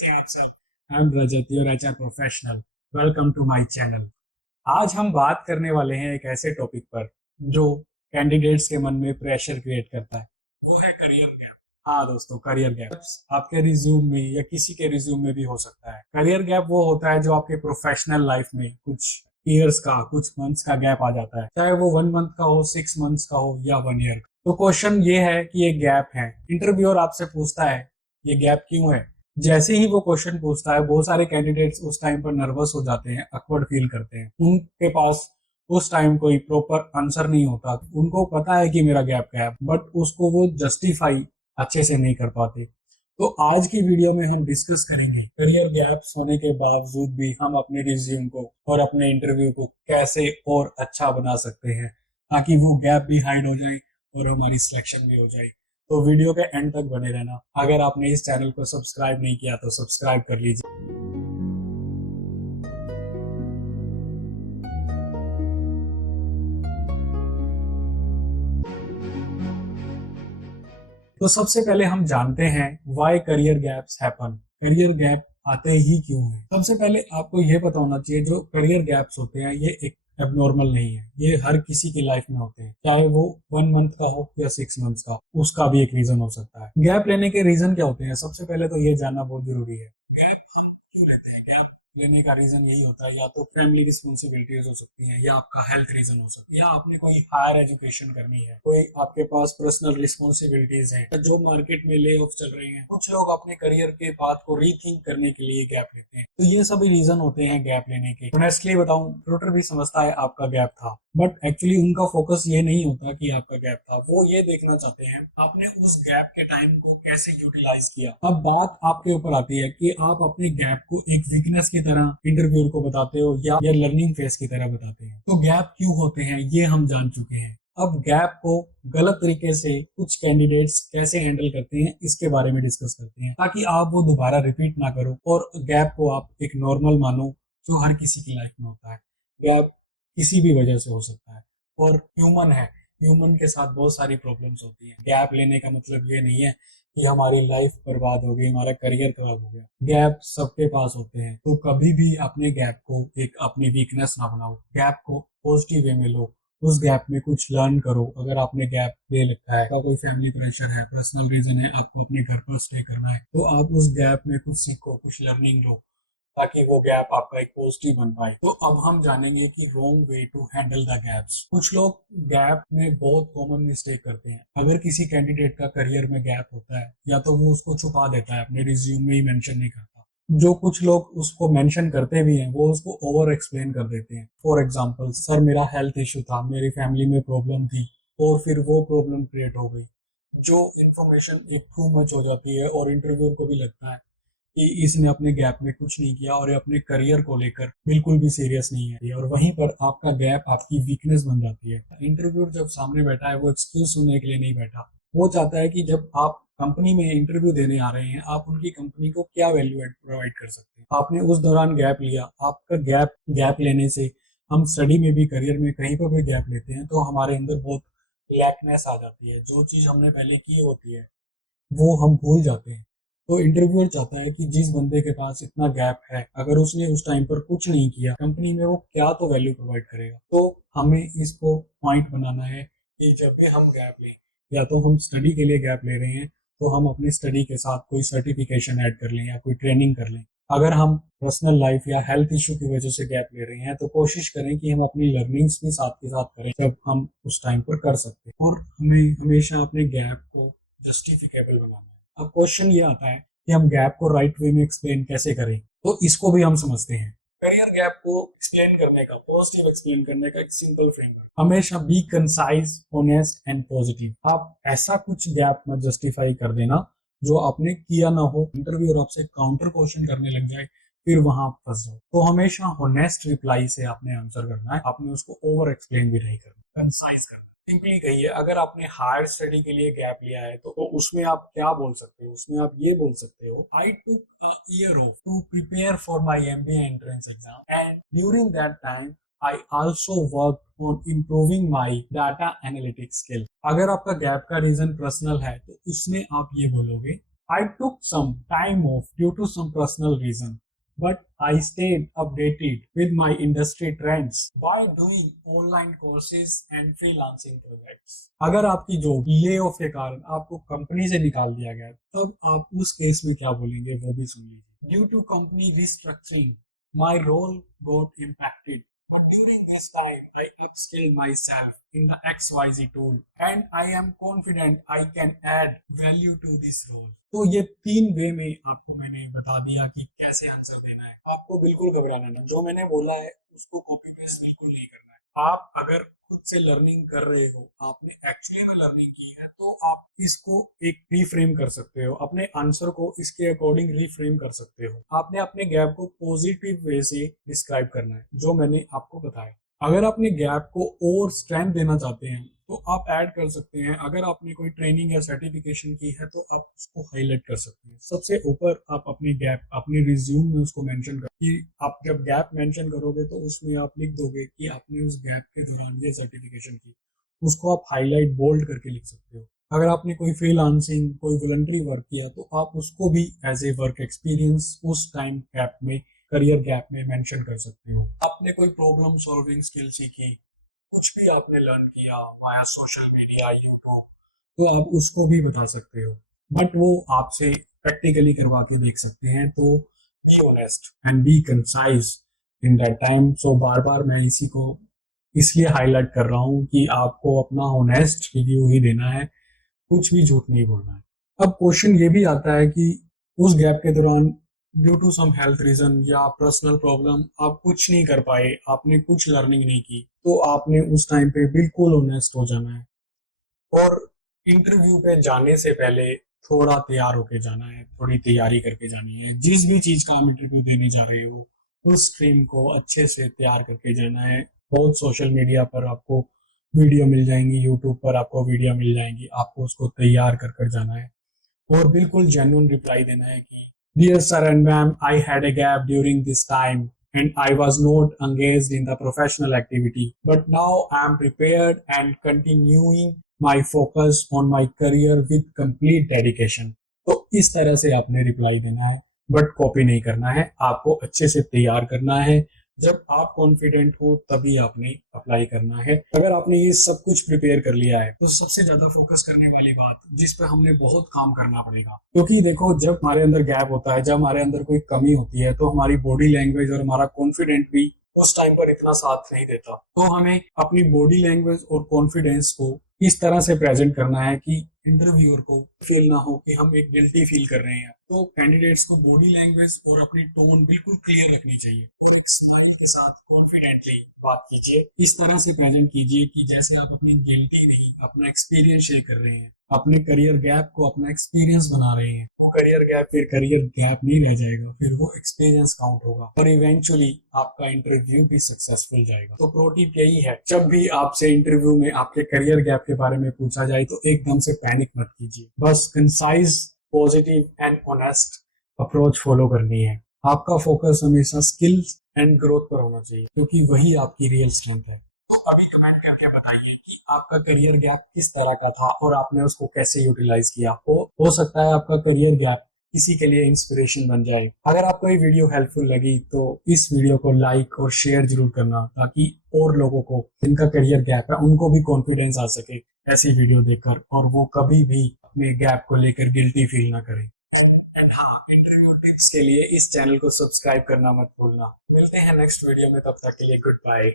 कैसे हैं आप सब? I am Rajat, your HR professional. Welcome to my channel. आज हम बात करने वाले हैं एक ऐसे टॉपिक पर जो कैंडिडेट्स के मन में प्रेशर क्रिएट करता है। वो है करियर गैप। हाँ दोस्तों, करियर गैप आपके रिज्यूम में या किसी के रिज्यूम में भी हो सकता है। करियर गैप वो होता है जो आपके प्रोफेशनल लाइफ में कुछ ईयर्स का, कुछ मंथ्स का गैप आ जाता है, चाहे वो 1 मंथ का हो, 6 मंथ्स का हो या 1 ईयर का। तो क्वेश्चन ये है कि ये गैप है। इंटरव्यूअर आपसे पूछता है ये गैप क्यों है। जैसे ही वो क्वेश्चन पूछता है, बहुत सारे कैंडिडेट्स उस टाइम पर नर्वस हो जाते हैं, अकवर्ड फील करते हैं। उनके पास उस टाइम कोई प्रॉपर आंसर नहीं होता। उनको पता है कि मेरा गैप क्या है, बट उसको वो जस्टिफाई अच्छे से नहीं कर पाते। तो आज की वीडियो में हम डिस्कस करेंगे करियर गैप्स होने के बावजूद भी हम अपने रिज्यूम को और अपने इंटरव्यू को कैसे और अच्छा बना सकते हैं, ताकि वो गैप भी हाइड हो जाए और हमारी सिलेक्शन भी हो जाए। तो वीडियो के एंड तक बने रहना। अगर आपने इस चैनल को सब्सक्राइब नहीं किया तो सब्सक्राइब कर लीजिए। तो सबसे पहले हम जानते हैं why career gaps happen. Career gap आते ही क्यों हैं। सबसे पहले आपको यह पता होना चाहिए, जो करियर गैप्स होते हैं ये एक एबनॉर्मल नहीं है। ये हर किसी की लाइफ में होते हैं, चाहे वो 1 मंथ का हो या 6 मंथ्स का, उसका भी एक रीजन हो सकता है। गैप लेने के रीजन क्या होते हैं, सबसे पहले तो ये जानना बहुत जरूरी है। गैप हम क्यों लेते हैं? गैप लेने का रीजन यही होता है, या तो फैमिली रिस्पॉन्सिबिलिटीज हो सकती है, या आपका हेल्थ रीजन हो सकता है, या आपने कोई हायर एजुकेशन करनी है, कोई आपके पास पर्सनल रिस्पॉन्सिबिलिटीज है, जो मार्केट में ले ऑफ चल रही हैं। कुछ लोग अपने करियर के पाथ को रीथिंक करने के लिए गैप लेते हैं। तो ये सभी रीजन होते हैं गैप लेने के। ऑनेस्टली बताऊं, रिक्रूटर भी समझता है आपका गैप था, बट एक्चुअली उनका फोकस ये नहीं होता कि आपका गैप था। वो ये देखना चाहते हैं आपने उस गैप के टाइम को कैसे यूटिलाइज किया। अब बात आपके ऊपर आती है कि आप अपने गैप को एक वीकनेस की तरह इंटरव्यूअर को बताते हो या लर्निंग फेज की तरह बताते हैं। तो गैप क्यों होते हैं ये हम जान चुके हैं। अब गैप को गलत तरीके से कुछ कैंडिडेट्स कैसे हैंडल करते हैं, इसके बारे में डिस्कस करते हैं, ताकि आप वो दोबारा रिपीट ना करो और गैप को आप एक नॉर्मल मानो, जो हर किसी की लाइफ में होता है। गैप किसी भी वजह से हो सकता है और ह्यूमन है। ह्यूमन के साथ बहुत सारी प्रॉब्लम्स होती हैं। गैप लेने का मतलब ये नहीं है कि हमारी लाइफ बर्बाद हो गई, हमारा करियर खराब हो गया। गैप सबके पास होते हैं, तो कभी भी अपने गैप को एक अपनी वीकनेस ना बनाओ। गैप को पॉजिटिव वे में लो, उस गैप में कुछ लर्न करो। अगर आपने गैप ले रखा है, कोई फैमिली प्रेशर है, पर्सनल रीजन है, आपको अपने घर पर स्टे करना है, तो आप उस गैप में कुछ सीखो, कुछ लर्निंग लो, ताकि वो गैप आपका एक पॉजिटिव बन पाए। तो अब हम जानेंगे कि wrong way to handle the gaps. कुछ लोग गैप में बहुत कॉमन मिस्टेक करते हैं। अगर किसी कैंडिडेट का करियर में गैप होता है, या तो वो उसको छुपा देता है, अपने रिज्यूम में ही मेंशन नहीं करता। जो कुछ लोग उसको मेंशन करते भी हैं, वो उसको ओवर एक्सप्लेन कर देते हैं। फॉर एग्जाम्पल, सर मेरा हेल्थ इशू था, मेरी फैमिली में प्रॉब्लम थी, और फिर वो प्रॉब्लम क्रिएट हो गई। जो इन्फॉर्मेशन एक टू मच हो जाती है और इंटरव्यू को भी लगता है कि इसने अपने गैप में कुछ नहीं किया और ये अपने करियर को लेकर बिल्कुल भी सीरियस नहीं है, और वहीं पर आपका गैप आपकी वीकनेस बन जाती है। इंटरव्यूअर जब सामने बैठा है, वो एक्सक्यूज सुनने के लिए नहीं बैठा। वो चाहता है कि जब आप कंपनी में इंटरव्यू देने आ रहे हैं, आप उनकी कंपनी को क्या वैल्यू एड प्रोवाइड कर सकते हैं। आपने उस दौरान गैप लिया। आपका गैप लेने से, हम स्टडी में भी, करियर में कहीं पर भी गैप लेते हैं तो हमारे अंदर बहुत लैकनेस आ जाती है। जो चीज हमने पहले की होती है वो हम भूल जाते हैं। तो इंटरव्यूअर चाहता है कि जिस बंदे के पास इतना गैप है, अगर उसने उस टाइम पर कुछ नहीं किया, कंपनी में वो क्या तो वैल्यू प्रोवाइड करेगा। तो हमें इसको पॉइंट बनाना है कि जब भी हम गैप लें, या तो हम स्टडी के लिए गैप ले रहे हैं, तो हम अपनी स्टडी के साथ कोई सर्टिफिकेशन ऐड कर लें या कोई ट्रेनिंग कर लें। अगर हम पर्सनल लाइफ या हेल्थ इशू की वजह से गैप ले रहे हैं, तो कोशिश करें कि हम अपनी लर्निंग्स भी साथ के साथ करें, जब हम उस टाइम पर कर सकते हैं। और हमें हमेशा अपने गैप को जस्टिफिकेबल बनाना है। अब क्वेश्चन ये आता है कि हम गैप को राइट वे में एक्सप्लेन कैसे करें। तो इसको भी हम समझते हैं। करियर गैप को एक्सप्लेन करने का, पॉजिटिव एक्सप्लेन करने का एक सिंपल फ्रेमवर्क, हमेशा B concise, honest and positive. आप ऐसा कुछ गैप मत जस्टिफाई कर देना जो आपने किया ना हो, इंटरव्यूअर आपसे काउंटर क्वेश्चन करने लग जाए, फिर वहां आप फंस जाओ। तो हमेशा होनेस्ट रिप्लाई से आपने आंसर करना है। आपने उसको ओवर एक्सप्लेन भी नहीं करना, कंसाइज करना। सिंपली कहिए, अगर आपने हायर स्टडी के लिए गैप लिया है, तो उसमें आप क्या बोल सकते हो? उसमें आप ये बोल सकते हो, I took a year off to prepare for my MBA entrance exam, and during that time I also worked on improving my data analytics skill। अगर आपका गैप का रीजन पर्सनल है, तो उसमें आप ये बोलोगे, I took some time off due to some personal reason, but I stayed updated with my industry trends by doing online courses and freelancing projects. अगर आपकी जॉब ले ऑफ के कारण आपको कंपनी से निकाल दिया गया तब आप उस केस में क्या बोलेंगे वो भी सुन लीजिए। Due to company restructuring, my role got impacted. But during this time, I upskilled myself in the XYZ tool and I am confident I can add value to this role. तो ये 3 वे में आपको मैंने बता दिया कि कैसे आंसर देना है। आपको बिल्कुल घबराना नहीं, जो मैंने बोला है उसको कॉपी पेस्ट बिल्कुल नहीं करना है। आप अगर खुद से लर्निंग कर रहे हो, आपने एक्चुअली में लर्निंग की है, तो आप इसको एक रीफ्रेम कर सकते हो, अपने आंसर को इसके अकॉर्डिंग रीफ्रेम कर सकते हो। आपने अपने गैप को पॉजिटिव वे से डिस्क्राइब करना है, जो मैंने आपको बताया। अगर अपने गैप को और स्ट्रेंथ देना चाहते हैं तो आप ऐड कर सकते हैं। अगर आपने कोई ट्रेनिंग या सर्टिफिकेशन की है तो आप उसको हाईलाइट कर सकते हैं। सबसे ऊपर आप अपनी गैप अपनी रिज्यूम में उसको मेंशन कर कि आप जब गैप मेंशन करोगे तो उसमें आप लिख दोगे कि आपने उस गैप के दौरान ये सर्टिफिकेशन की, उसको आप हाईलाइट बोल्ड करके लिख सकते हो। अगर आपने कोई फ्रीलांसिंग कोई वॉलंटरी वर्क किया तो आप उसको भी एज ए वर्क एक्सपीरियंस उस टाइम गैप में करियर गैप में मेंशन कर सकते हो। आपने कोई प्रॉब्लम सॉल्विंग स्किल सीखी, कुछ भी आपने लर्न किया वाया सोशल मीडिया यूट्यूब, तो आप उसको भी बता सकते हो, बट वो आपसे प्रैक्टिकली करवा के देख सकते हैं। तो be honest and be concise in that time. So बार बार मैं इसी को इसलिए हाईलाइट कर रहा हूँ कि आपको अपना ऑनेस्ट रिव्यू ही देना है, कुछ भी झूठ नहीं बोलना है। अब क्वेश्चन ये भी आता है कि उस गैप के दौरान due to some health reason या पर्सनल प्रॉब्लम आप कुछ नहीं कर पाए, आपने कुछ लर्निंग नहीं की, तो आपने उस टाइम पे बिल्कुल ऑनेस्ट हो जाना है और इंटरव्यू पे जाने से पहले थोड़ा तैयार होके जाना है, थोड़ी तैयारी करके जानी है। जिस भी चीज का आप इंटरव्यू देने जा रहे हो उस स्ट्रीम को अच्छे से तैयार करके जाना है। बहुत सोशल मीडिया पर आपको वीडियो मिल जाएंगी, यूट्यूब पर आपको वीडियो मिल जाएंगी, आपको उसको तैयार कर जाना है और बिल्कुल जेन्युइन रिप्लाई देना है कि Dear sir and ma'am, I had a gap during this time and I was not engaged in the professional activity. But now I am prepared and continuing my focus on my career with complete dedication. तो इस तरह से आपने reply देना है, but copy नहीं करना है, आपको अच्छे से तैयार करना है। जब आप कॉन्फिडेंट हो तभी आपने अप्लाई करना है। अगर आपने ये सब कुछ प्रिपेयर कर लिया है तो सबसे ज्यादा फोकस करने वाली बात जिस पर हमने बहुत काम करना पड़ेगा, क्योंकि देखो जब हमारे अंदर गैप होता है, जब हमारे अंदर कोई कमी होती है तो हमारी बॉडी लैंग्वेज और हमारा कॉन्फिडेंट भी उस टाइम पर इतना साथ नहीं देता। तो हमें अपनी बॉडी लैंग्वेज और कॉन्फिडेंस को इस तरह से प्रेजेंट करना है कि इंटरव्यूअर को फील ना हो कि हम एक गिल्टी फील कर रहे हैं। तो कैंडिडेट्स को बॉडी लैंग्वेज और अपनी टोन बिल्कुल क्लियर रखनी चाहिए। के साथ कॉन्फिडेंटली बात कीजिए, इस तरह से प्रेजेंट कीजिए कि जैसे आप अपनी गिल्टी नहीं, अपना एक्सपीरियंस शेयर कर रहे हैं, अपने करियर गैप को अपना एक्सपीरियंस बना रहे हैं। वो करियर गैप फिर करियर गैप नहीं रह जाएगा, फिर वो एक्सपीरियंस काउंट होगा और इवेंचुअली आपका इंटरव्यू भी सक्सेसफुल जाएगा। तो प्रो टिप यही है, जब भी आपसे इंटरव्यू में आपके करियर गैप के बारे में पूछा जाए तो एकदम से पैनिक मत कीजिए, बस concise positive and honest approach follow करनी है। आपका फोकस हमेशा स्किल्स एंड ग्रोथ पर होना चाहिए, क्योंकि वही आपकी रियल स्ट्रेंथ है। तो अभी कमेंट करके बताइए कि आपका करियर गैप किस तरह का था और आपने उसको कैसे यूटिलाइज किया। हो सकता है आपका करियर गैप किसी के लिए इंस्पिरेशन बन जाए। अगर आपको ये वीडियो हेल्पफुल लगी तो इस वीडियो को लाइक और शेयर जरूर करना, ताकि और लोगों को जिनका करियर गैप है उनको भी कॉन्फिडेंस आ सके ऐसी वीडियो देखकर, और वो कभी भी अपने गैप को लेकर गिल्टी फील ना करें। एंड हाँ, इंटरव्यू टिप्स के लिए इस चैनल को सब्सक्राइब करना मत भूलना। मिलते हैं नेक्स्ट वीडियो में, तब तक के लिए गुड बाय।